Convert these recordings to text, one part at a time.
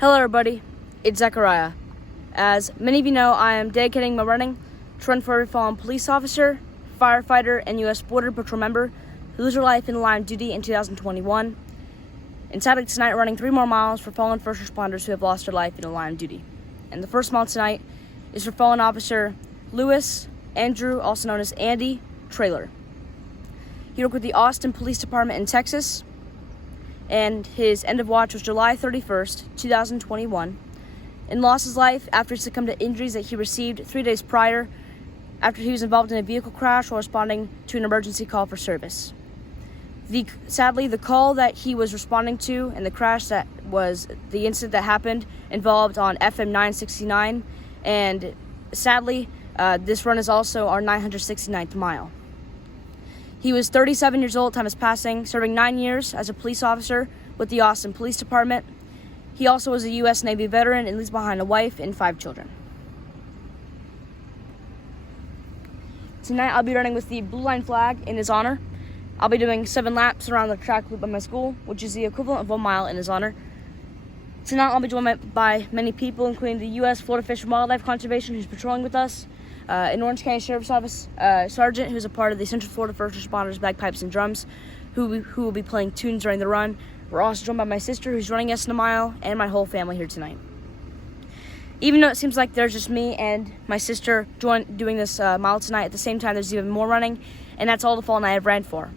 Hello everybody, it's Zechariah. As many of you know, I am dedicating my running to run for every fallen police officer, firefighter, and U.S. Border Patrol member who lose their life in the line of duty in 2021. And sadly tonight, running 3 more miles for fallen first responders who have lost their life in the line of duty. And the first mile tonight is for fallen officer Lewis Andrew, also known as Andy Traylor. He worked with the Austin Police Department in Texas, and his end of watch was July 31st, 2021, and lost his life after he succumbed to injuries that he received 3 days prior after he was involved in a vehicle crash while responding to an emergency call for service. Sadly, the call that he was responding to and the crash that was the incident that happened involved on FM 969, and sadly, this run is also our 969th mile. He was 37 years old, time is passing, serving 9 years as a police officer with the Austin Police Department. He also was a U.S. Navy veteran and leaves behind a wife and 5 children. Tonight I'll be running with the blue line flag in his honor. I'll be doing 7 laps around the track loop at my school, which is the equivalent of 1 mile in his honor. Tonight I'll be joined by many people, including the U.S. Florida Fish and Wildlife Conservation, who's patrolling with us, an Orange County Sheriff's Office sergeant who's a part of the Central Florida First Responders Bagpipes and Drums, who will be playing tunes during the run. We're also joined by my sister who's running us in a mile, and my whole family here tonight. Even though it seems like there's just me and my sister doing this mile tonight, at the same time there's even more running, and that's all the fallen I have ran for.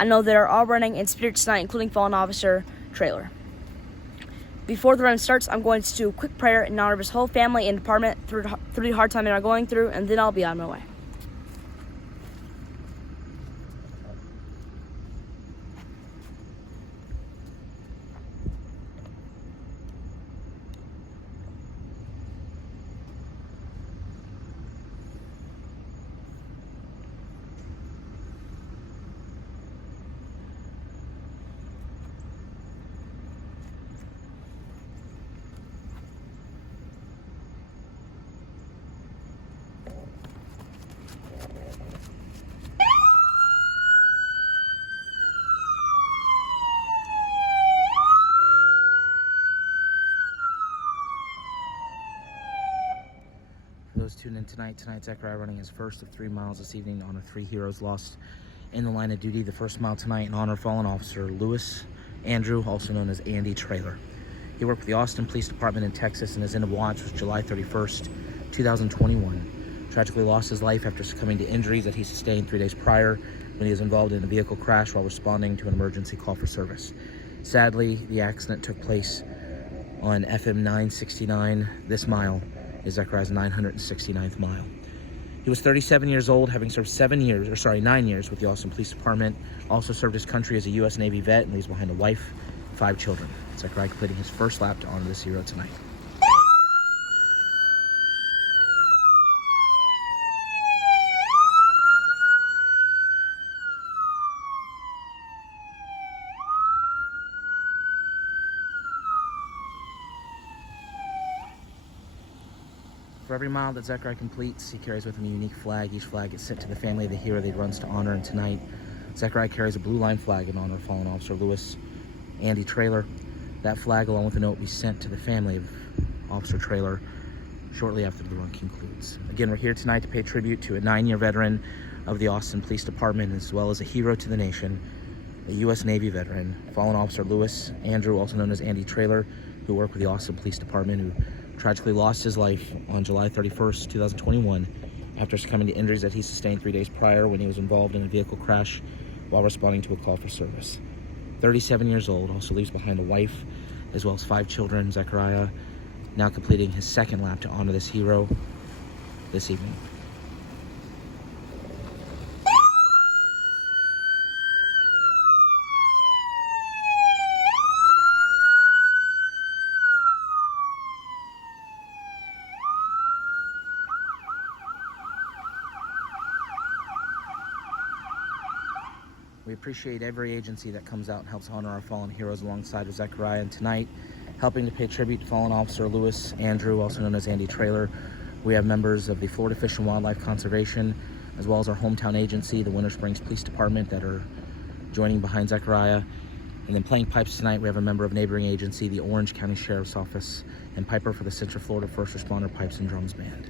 I know they're all running in spirit tonight, including fallen officer Traylor. Before the run starts, I'm going to do a quick prayer in honor of his whole family and department through the hard time they are going through, and then I'll be on my way. For those tuned in tonight, Zechariah running his first of 3 miles this evening to honor 3 heroes lost in the line of duty. The first mile tonight in honor of fallen officer Lewis Andrew, also known as Andy Traylor. He worked with the Austin Police Department in Texas, and his end of watch was July 31st, 2021. Tragically lost his life after succumbing to injuries that he sustained 3 days prior when he was involved in a vehicle crash while responding to an emergency call for service. Sadly, the accident took place on FM 969. This mile is Zechariah's 969th mile. He was 37 years old, having served 9 years with the Austin Police Department. Also served his country as a U.S. Navy vet and leaves behind a wife, 5 children. Zechariah completing his first lap to honor this hero tonight. For every mile that Zechariah completes, he carries with him a unique flag. Each flag is sent to the family of the hero that he runs to honor, and tonight, Zechariah carries a blue line flag in honor of fallen officer Lewis Andy Traylor. That flag, along with a note, will be sent to the family of Officer Traylor shortly after the run concludes. Again, we're here tonight to pay tribute to a 9-year veteran of the Austin Police Department, as well as a hero to the nation, a U.S. Navy veteran, fallen officer Lewis Andrew, also known as Andy Traylor, who worked with the Austin Police Department, who tragically lost his life on July 31st, 2021, after succumbing to injuries that he sustained 3 days prior when he was involved in a vehicle crash while responding to a call for service. 37 years old, also leaves behind a wife as well as 5 children. Zechariah now completing his second lap to honor this hero this evening. We appreciate every agency that comes out and helps honor our fallen heroes alongside of Zechariah, and tonight, helping to pay tribute to fallen officer Lewis Andrew, also known as Andy Traylor. We have members of the Florida Fish and Wildlife Conservation, as well as our hometown agency, the Winter Springs Police Department, that are joining behind Zechariah. And then playing pipes tonight, we have a member of neighboring agency, the Orange County Sheriff's Office, and piper for the Central Florida First Responder Pipes and Drums Band.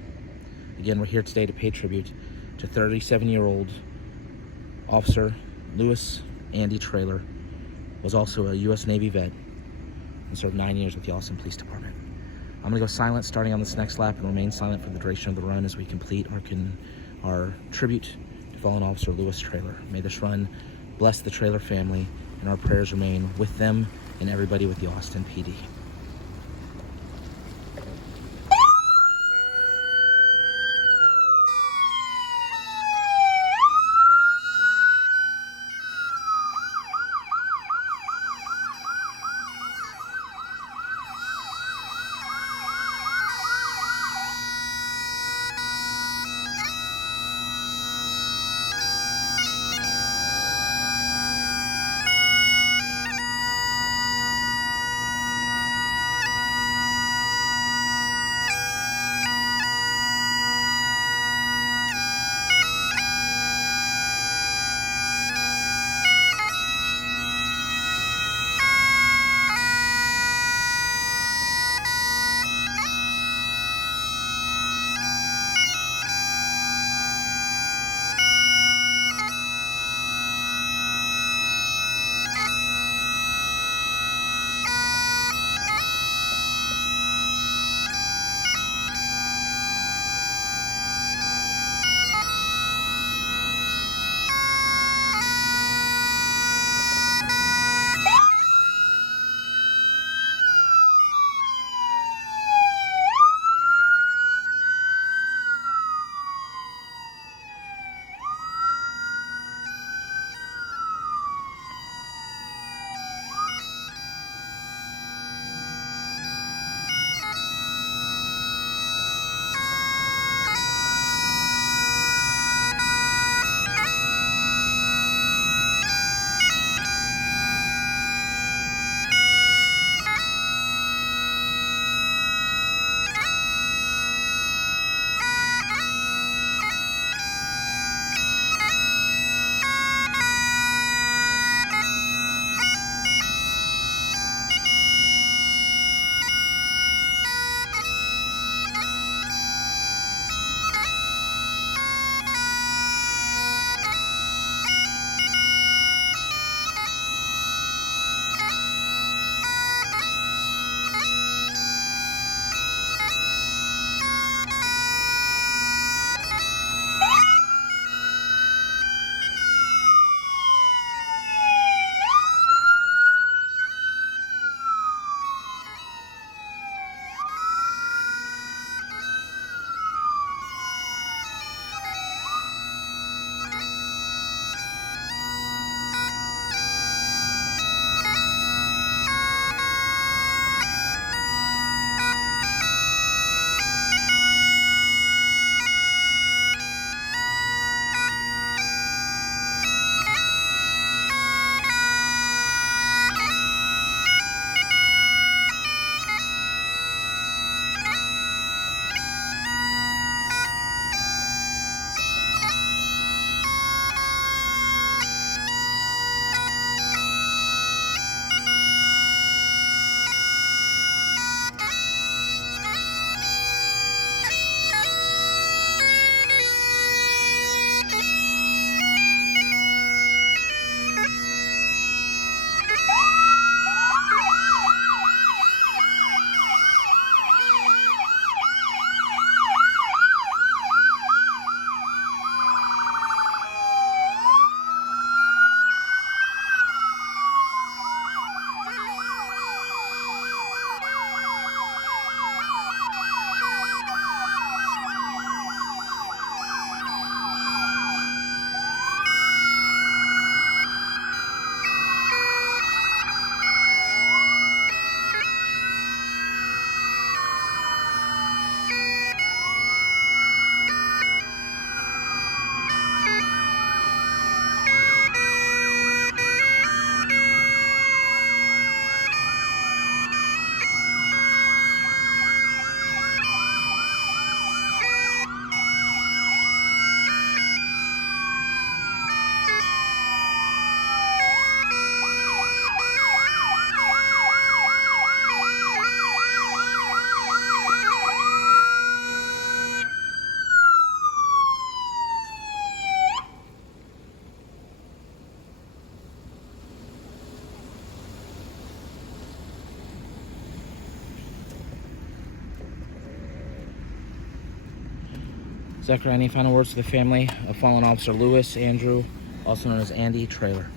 Again, we're here today to pay tribute to 37-year-old Officer Lewis Andy Traylor, was also a U.S. Navy vet and served 9 years with the Austin Police Department. I'm gonna go silent starting on this next lap and remain silent for the duration of the run as we complete our tribute to fallen Officer Lewis Traylor. May this run bless the Traylor family, and our prayers remain with them and everybody with the Austin PD. Zachariah, any final words to the family of fallen officer Lewis Andrew, also known as Andy Traylor?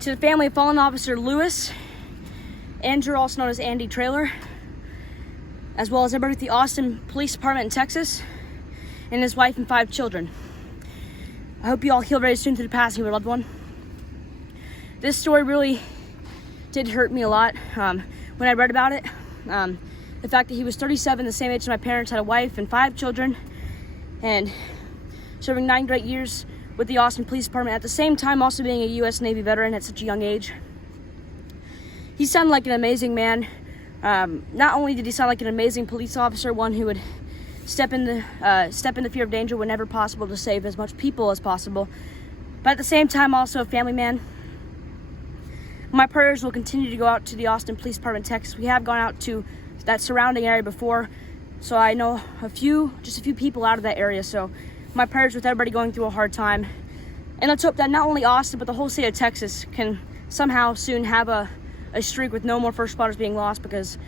To the family of fallen officer Lewis Andrew, also known as Andy Traylor, as well as everybody at the Austin Police Department in Texas, and his wife and 5 children. I hope you all heal very soon through the passing of your loved one. This story really did hurt me a lot when I read about it. The fact that he was 37, the same age as my parents, had a wife and 5 children, and serving 9 great years with the Austin Police Department, at the same time also being a U.S. Navy veteran at such a young age. He sounded like an amazing man. Not only did he sound like an amazing police officer, one who would step in the fear of danger whenever possible to save as much people as possible, but at the same time also a family man. My prayers will continue to go out to the Austin Police Department, Texas. We have gone out to that surrounding area before, so I know just a few people out of that area. So my prayers with everybody going through a hard time. And let's hope that not only Austin, but the whole state of Texas can somehow soon have a streak with no more first responders being lost, because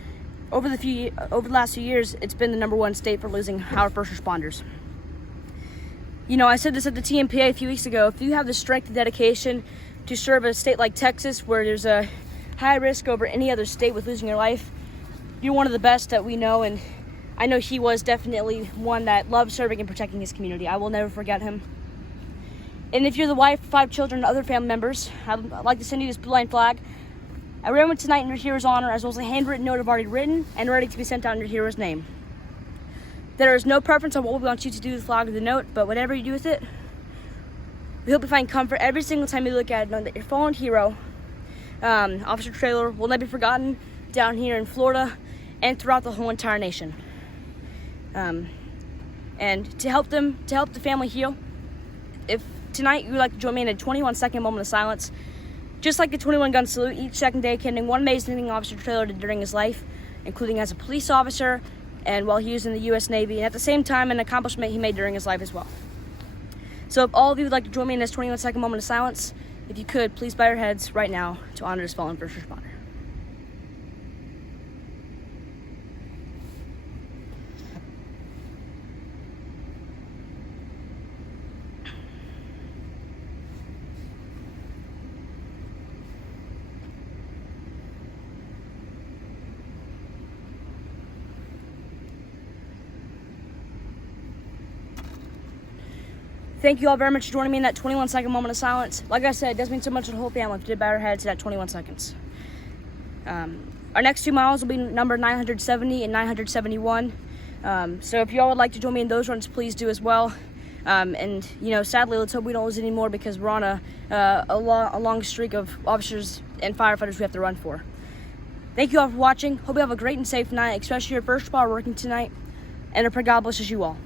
over the last few years, it's been the #1 state for losing our first responders. You know, I said this at the TMPA a few weeks ago. If you have the strength and dedication to serve a state like Texas, where there's a high risk over any other state with losing your life, you're one of the best that we know, and I know he was definitely one that loved serving and protecting his community. I will never forget him. And if you're the wife, 5 children, and other family members, I'd like to send you this blue line flag. I ran one tonight in your hero's honor, as well as a handwritten note I've already written and ready to be sent out in your hero's name. There is no preference on what we want you to do with the flag or the note, but whatever you do with it, we hope you find comfort every single time you look at it, knowing that your fallen hero, Officer Traylor, will never be forgotten down here in Florida and throughout the whole entire nation. And to help the family heal, if tonight you would like to join me in a 21-second moment of silence, just like the 21-gun salute each second dedicating one amazing thing Officer Traylor did during his life, including as a police officer and while he was in the U.S. Navy, and at the same time an accomplishment he made during his life as well. So if all of you would like to join me in this 21-second moment of silence, if you could, please bow your heads right now to honor this fallen first responder. Thank you all very much for joining me in that 21-second moment of silence. Like I said, it does mean so much to the whole family if you did bow your heads to that 21 seconds. Our next 2 miles will be number 970 and 971. So if you all would like to join me in those runs, please do as well. And, you know, sadly, let's hope we don't lose any more, because we're on a long streak of officers and firefighters we have to run for. Thank you all for watching. Hope you have a great and safe night, especially your first responder working tonight. And I pray God blesses you all.